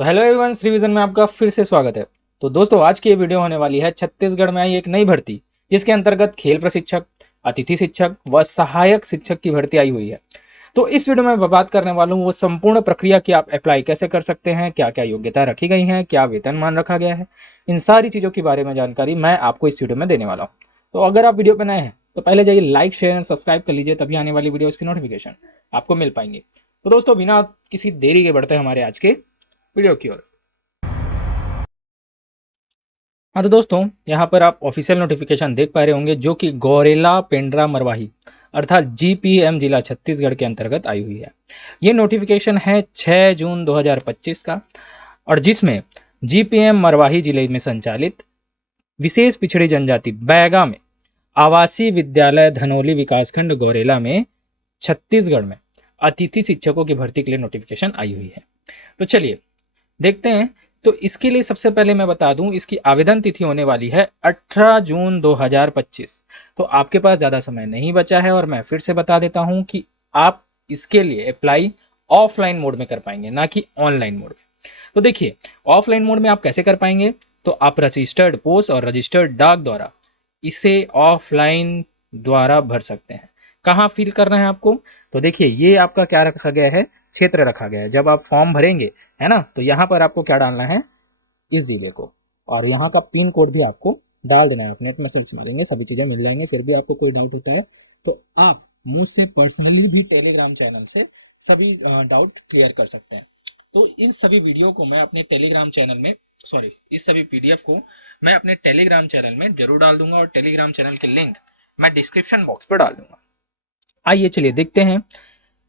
तो hello everyone, श्रीविजन में आपका फिर से स्वागत है। तो दोस्तों, आज की ये वीडियो होने वाली है छत्तीसगढ़ में आई एक नई भर्ती, जिसके अंतर्गत खेल प्रशिक्षक, अतिथि शिक्षक व सहायक शिक्षक की भर्ती आई हुई है। तो इस वीडियो में मैं बात करने वाला हूँ वो संपूर्ण प्रक्रिया की आप अप्लाई कैसे कर सकते हैं, क्या क्या योग्यता रखी गई है, क्या वेतनमान रखा गया है, इन सारी चीजों के बारे में जानकारी मैं आपको इस वीडियो में देने वाला हूँ। तो अगर आप वीडियो पर नए हैं तो पहले जाइए लाइक शेयर एंड सब्सक्राइब कर लीजिए, तभी आने वाली वीडियोस की नोटिफिकेशन आपको मिल पाएंगे। तो दोस्तों, बिना किसी देरी के बढ़ते हैं हमारे आज के वीडियो की ओर। हाँ तो दोस्तों, यहाँ पर आप ऑफिशियल नोटिफिकेशन देख पा रहे होंगे जो कि गौरेला पेंड्रा मरवाही अर्थात जीपीएम जिला छत्तीसगढ़ के अंतर्गत आई हुई है। ये नोटिफिकेशन है 6 जून 2025 का, और जिसमें जीपीएम मरवाही जिले में संचालित विशेष पिछड़ी जनजाति बैगा में आवासीय विद्यालय धनोली विकासखंड गौरेला में छत्तीसगढ़ में अतिथि शिक्षकों की भर्ती के लिए नोटिफिकेशन आई हुई है। तो चलिए देखते हैं। तो इसके लिए सबसे पहले मैं बता दूं, इसकी आवेदन तिथि होने वाली है 18 जून 2025। तो आपके पास ज़्यादा समय नहीं बचा है, और मैं फिर से बता देता हूं कि आप इसके लिए अप्लाई ऑफलाइन मोड में कर पाएंगे, ना कि ऑनलाइन मोड में। तो देखिए, ऑफलाइन मोड में आप कैसे कर पाएंगे, तो आप रजिस्टर्ड पोस्ट और रजिस्टर्ड डाक द्वारा इसे ऑफलाइन द्वारा भर सकते हैं। कहाँ फिल करना है आपको, तो देखिए ये आपका क्या रखा गया है, क्षेत्र रखा गया है। जब आप फॉर्म भरेंगे, है ना, तो यहाँ पर आपको क्या डालना है, इस जिले को, और यहाँ का पिन कोड भी आपको डाल देना है। आप नेट में सर्च मारेंगे, सभी चीज़ें मिल जाएंगे। फिर भी आपको कोई डाउट होता है तो आप मुझसे पर्सनली भी टेलीग्राम चैनल से सभी डाउट क्लियर कर सकते हैं। तो इन सभी वीडियो को मैं अपने टेलीग्राम चैनल में, सॉरी, इस सभी पीडीएफ को मैं अपने टेलीग्राम चैनल में जरूर डाल दूंगा, और टेलीग्राम चैनल के लिंक मैं डिस्क्रिप्शन बॉक्स पर डाल दूंगा। आइए चलिए देखते हैं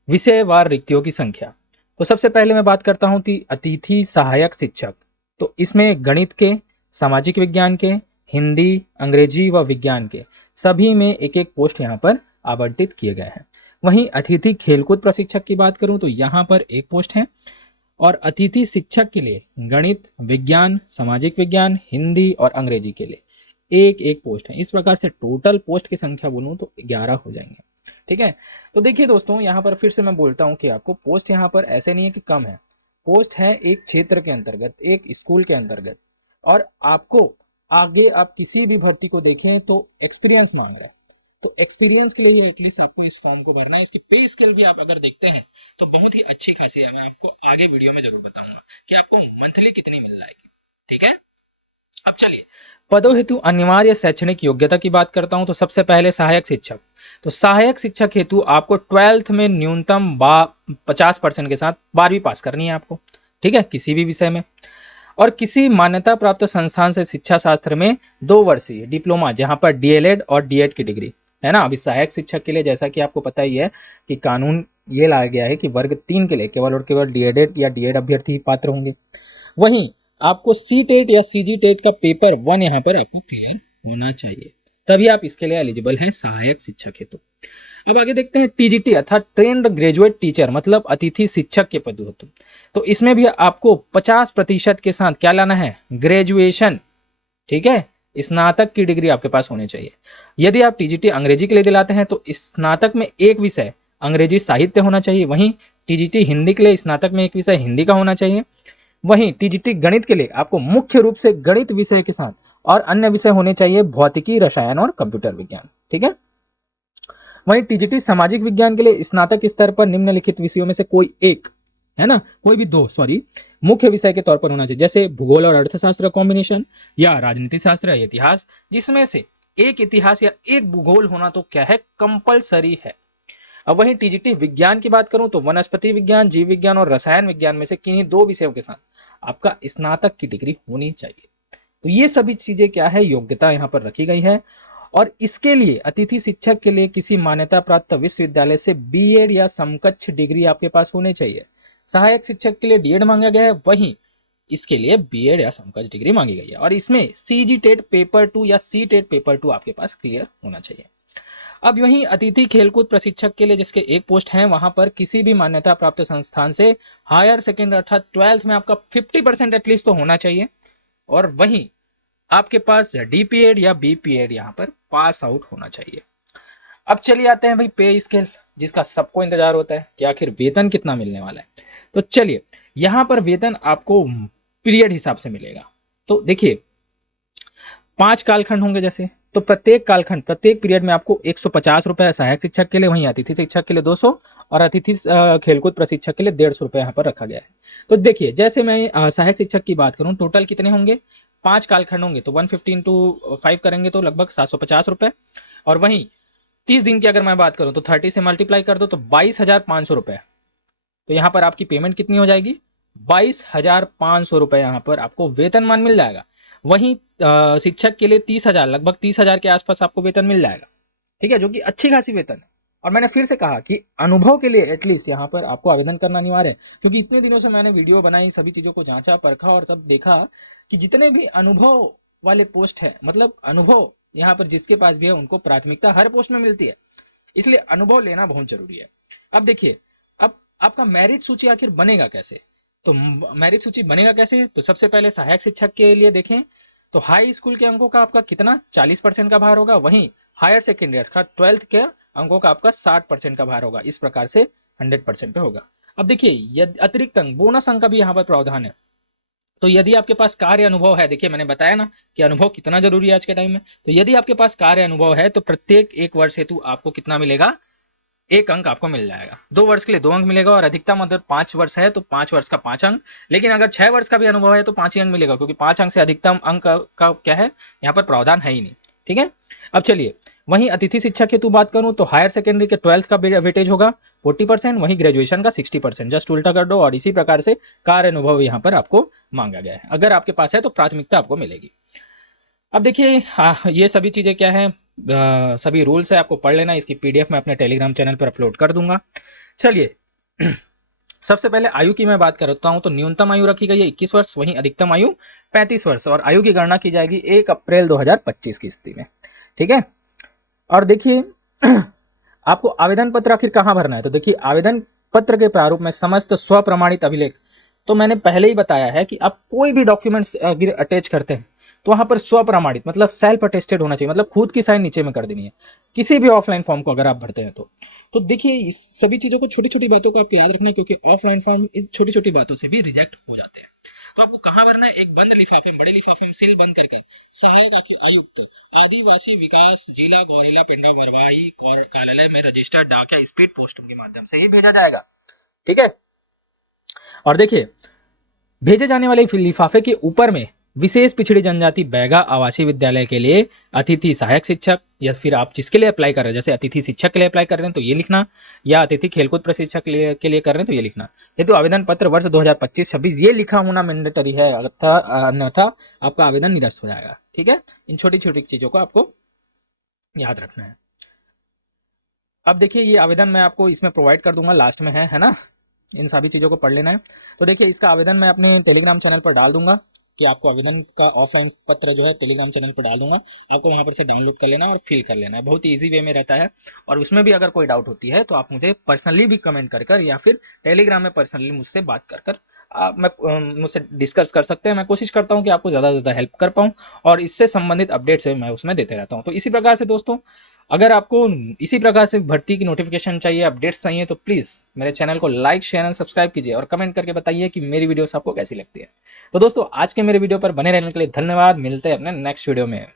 विषयवार रिक्तियों की संख्या। तो सबसे पहले मैं बात करता हूं कि अतिथि सहायक शिक्षक। तो इसमें गणित के, सामाजिक विज्ञान के, हिंदी, अंग्रेजी व विज्ञान के सभी में एक एक पोस्ट यहाँ पर आवंटित किए गए हैं। वहीं अतिथि खेलकूद प्रशिक्षक की बात करूं तो यहाँ पर एक पोस्ट है, और अतिथि शिक्षक के लिए गणित, विज्ञान, सामाजिक विज्ञान, हिंदी और अंग्रेजी के लिए एक एक पोस्ट है। इस प्रकार से टोटल पोस्ट की संख्या बोलूं तो 11 हो जाएंगे। ठीक है। तो देखिए दोस्तों, यहाँ पर फिर से मैं बोलता हूँ कि आपको पोस्ट यहाँ पर ऐसे नहीं है कि कम है। पोस्ट है एक क्षेत्र के अंतर्गत, एक स्कूल के अंतर्गत, और आपको आगे आप किसी भी भर्ती को देखें तो एक्सपीरियंस मांग रहा है। तो एक्सपीरियंस के लिए एटलीस्ट आपको इस फॉर्म को भरना है। इसकी पे स्केल भी आप अगर देखते हैं तो बहुत ही अच्छी खासी है। मैं आपको आगे वीडियो में जरूर बताऊंगा कि आपको मंथली कितनी मिल जाएगी। ठीक है। अब चलिए पदों हेतु अनिवार्य शैक्षणिक योग्यता की बात करता हूं। तो सबसे पहले सहायक शिक्षक। तो सहायक शिक्षक हेतु आपको 12th में न्यूनतम 50% के साथ 12वीं पास करनी है आपको। ठीक है, किसी भी विषय में। और किसी मान्यता प्राप्त संस्थान से शिक्षा शास्त्र में 2 वर्षीय डिप्लोमा, जहां पर डीएलएड और डीएड की डिग्री है ना। अभी सहायक शिक्षक के लिए जैसा कि आपको पता ही है कि कानून ये लाया गया है कि वर्ग 3 के लिए केवल और केवल डीएलएड या डीएड अभ्यर्थी पात्र होंगे। वहीं आपको सी टेट या सीजी टेट का पेपर 1 यहाँ पर आपको क्लियर होना चाहिए, तभी आप इसके लिए एलिजिबल हैं सहायक शिक्षक हेतु। अब आगे देखते हैं टीजीटी अर्थात ट्रेंड ग्रेजुएट टीचर, मतलब अतिथि शिक्षक के पद हेतु। तो इसमें भी आपको 50% के साथ क्या लाना है, ग्रेजुएशन। ठीक है, स्नातक की डिग्री आपके पास होनी चाहिए। यदि आप टीजीटी अंग्रेजी के लिए दिलाते हैं तो स्नातक में एक विषय अंग्रेजी साहित्य होना चाहिए। वहीं टीजीटी हिंदी के लिए स्नातक में एक विषय हिंदी का होना चाहिए। वहीं टीजीटी गणित के लिए आपको मुख्य रूप से गणित विषय के साथ और अन्य विषय होने चाहिए भौतिकी, रसायन और कंप्यूटर विज्ञान। ठीक है। वहीं टीजीटी सामाजिक विज्ञान के लिए स्नातक स्तर पर निम्नलिखित विषयों में से कोई एक, है ना, कोई भी 2 सॉरी, मुख्य विषय के तौर पर होना चाहिए, जैसे भूगोल और अर्थशास्त्र कॉम्बिनेशन, या राजनीति शास्त्र या इतिहास, जिसमें से एक इतिहास या एक भूगोल होना तो क्या है, कंपलसरी है। अब वहीं टीजीटी विज्ञान की बात करूं तो वनस्पति विज्ञान, जीव विज्ञान और रसायन विज्ञान में से किन्हीं 2 विषयों के साथ आपका स्नातक की डिग्री होनी चाहिए। तो ये सभी चीजें क्या है, योग्यता यहाँ पर रखी गई है। और इसके लिए अतिथि शिक्षक के लिए किसी मान्यता प्राप्त विश्वविद्यालय से बीएड या समकक्ष डिग्री आपके पास होनी चाहिए। सहायक शिक्षक के लिए डीएड मांगा गया है, वहीं इसके लिए बीएड या समकक्ष डिग्री मांगी गई है। और इसमें सीजी टेट पेपर 2 या सी टेट पेपर 2 आपके पास क्लियर होना चाहिए। अब वहीं अतिथि खेलकूद प्रशिक्षक के लिए जिसके एक पोस्ट है, वहां पर किसी भी मान्यता प्राप्त संस्थान से हायर सेकेंडरी अर्थात 12th में आपका 50% एटलीस्ट तो होना चाहिए। और वहीं आपके पास डीपीएड या बीपीएड यहाँ पर पास आउट होना चाहिए। अब चलिए आते हैं भाई पे स्केल, जिसका सबको इंतजार होता है कि आखिर वेतन कितना मिलने वाला है। तो चलिए यहाँ पर वेतन आपको पीरियड हिसाब से मिलेगा। तो देखिए 5 कालखंड होंगे जैसे, तो प्रत्येक कालखंड प्रत्येक पीरियड में आपको 150 रुपए सहायक शिक्षक के लिए, वहीं अतिथि शिक्षक के लिए 200 और अतिथि खेलकूद प्रशिक्षक के लिए 150 रुपए यहाँ पर रखा गया है। तो देखिए जैसे मैं सहायक शिक्षक की बात करूं, टोटल कितने होंगे, 5 कालखंड होंगे तो 150 इंटू 5 करेंगे तो लगभग 750 रुपए। और वहीं 30 दिन की अगर मैं बात करूं तो 30 से मल्टीप्लाई कर दो तो 22,500 रुपए। तो यहाँ पर आपकी पेमेंट कितनी हो जाएगी, 22,500 रुपए यहाँ पर आपको वेतनमान मिल जाएगा। वहीं शिक्षक के लिए 30,000, लगभग 30,000 के आसपास आपको वेतन मिल जाएगा। ठीक है, जो कि अच्छी खासी वेतन है। और मैंने फिर से कहा कि अनुभव के लिए एटलीस्ट यहाँ पर आपको आवेदन करना अनिवार्य है, क्योंकि इतने दिनों से मैंने वीडियो बनाई, सभी चीजों को जांचा परखा और तब देखा कि जितने भी अनुभव वाले पोस्ट है, मतलब अनुभव यहाँ पर जिसके पास भी है उनको प्राथमिकता हर पोस्ट में मिलती है, इसलिए अनुभव लेना बहुत जरूरी है। अब देखिए, अब आपका मेरिट सूची आखिर बनेगा कैसे, तो मेरिट सूची बनेगा कैसे, तो सबसे पहले सहायक शिक्षक के लिए देखें तो हाई स्कूल के अंकों का आपका कितना 40% का भार होगा, वहीं हायर सेकेंडरी का 12th के अंकों का आपका 60% का भार होगा। इस प्रकार से 100% पे होगा। अब देखिए अतिरिक्त अंक, बोनस अंक का भी यहाँ पर प्रावधान है। तो यदि आपके पास कार्य अनुभव है, देखिए मैंने बताया ना कि अनुभव कितना जरूरी है आज के टाइम में, तो यदि आपके पास कार्य अनुभव है तो प्रत्येक 1 वर्ष हेतु आपको कितना मिलेगा, 1 अंक आपको मिल जाएगा। 2 वर्ष के लिए 2 अंक मिलेगा और अधिकतम अगर 5 वर्ष है तो 5 वर्ष का 5 अंक। लेकिन अगर 6 वर्ष का भी अनुभव है तो 5 ही अंक मिलेगा, क्योंकि 5 अंक से अधिकतम अंक का क्या है, यहाँ पर प्रावधान है ही नहीं। ठीक है, अब चलिए वहीं अतिथि शिक्षा की बात करूं तो हायर सेकेंडरी के 12th का वेटेज होगा 40%, वहीं ग्रेजुएशन का 60%, जस्ट उल्टा कर दो। और इसी प्रकार से कार्य अनुभव यहाँ पर आपको मांगा गया है, अगर आपके पास है तो प्राथमिकता आपको मिलेगी। अब देखिए ये सभी चीजें क्या है, सभी रूल्स है, आपको पढ़ लेना। इसकी पीडीएफ मैं अपने टेलीग्राम चैनल पर अपलोड कर दूंगा। चलिए सबसे पहले आयु की मैं बात करता हूं तो न्यूनतम आयु रखी गई है 21 वर्ष, वहीं अधिकतम आयु 35 वर्ष, और आयु की गणना की जाएगी 1 अप्रैल 2025 की स्थिति में। ठीक है, और देखिए आपको आवेदन पत्र आखिर कहां भरना है, तो देखिए आवेदन पत्र के प्रारूप में समस्त स्वप्रमाणित अभिलेख, तो मैंने पहले ही बताया है कि आप कोई भी डॉक्यूमेंट्स अटैच करते हैं तो वहां पर स्वप्रमाणित मतलब सेल्फ अटेस्टेड होना चाहिए, मतलब खुद की साइन नीचे में कर देनी है किसी भी ऑफलाइन फॉर्म को अगर आप भरते हैं तो देखिए इस सभी चीजों को, छोटी छोटी बातों को आपको याद रखना है, क्योंकि ऑफलाइन फॉर्म इन छोटी छोटी बातों से भी रिजेक्ट हो जाते हैं। तो आपको कहां भरना है, एक बंद लिफाफे में, बड़े लिफाफे में सील बंद कर सहायक आयुक्त आदिवासी विकास जिला गौरेला पेंड्रा मरवाही और कार्यालय में रजिस्टर्ड डाक या स्पीड पोस्ट के माध्यम से ही भेजा जाएगा। ठीक है, और देखिए भेजे जाने वाले लिफाफे के ऊपर में विशेष पिछड़ी जनजाति बैगा आवासीय विद्यालय के लिए अतिथि सहायक शिक्षक, या फिर आप जिसके लिए अप्लाई कर रहे हैं, जैसे अतिथि शिक्षक के लिए अप्लाई कर रहे हैं तो ये लिखना, या अतिथि खेलकूद प्रशिक्षक के लिए कर रहे हैं तो ये लिखना। ये तो आवेदन पत्र वर्ष 2025-26 ये लिखा होना मैंडेटरी है, अन्यथा आपका आवेदन निरस्त हो जाएगा। ठीक है, इन छोटी छोटी चीजों को आपको याद रखना है। अब देखिए ये आवेदन मैं आपको इसमें प्रोवाइड कर दूंगा, लास्ट में है ना, इन सभी चीज़ों को पढ़ लेना है। तो देखिए इसका आवेदन मैं अपने टेलीग्राम चैनल पर डाल दूंगा, कि आपको आवेदन का ऑफलाइन पत्र जो है टेलीग्राम चैनल पर डाल दूंगा, आपको वहां पर से डाउनलोड कर लेना और फिल कर लेना है, बहुत ही ईजी वे में रहता है। और उसमें भी अगर कोई डाउट होती है तो आप मुझे पर्सनली भी कमेंट कर या फिर टेलीग्राम में पर्सनली मुझसे बात कर आप मुझसे डिस्कस कर सकते हैं। मैं कोशिश करता हूं कि आपको ज़्यादा से ज़्यादा हेल्प कर पाऊं, और इससे संबंधित अपडेट्स मैं उसमें देते रहता हूं। तो इसी प्रकार से दोस्तों, अगर आपको इसी प्रकार से भर्ती की नोटिफिकेशन चाहिए, अपडेट्स चाहिए, तो प्लीज़ मेरे चैनल को लाइक शेयर एंड सब्सक्राइब कीजिए और कमेंट करके बताइए कि मेरी वीडियोस आपको कैसी लगती है। तो दोस्तों आज के मेरे वीडियो पर बने रहने के लिए धन्यवाद, मिलते हैं अपने नेक्स्ट वीडियो में।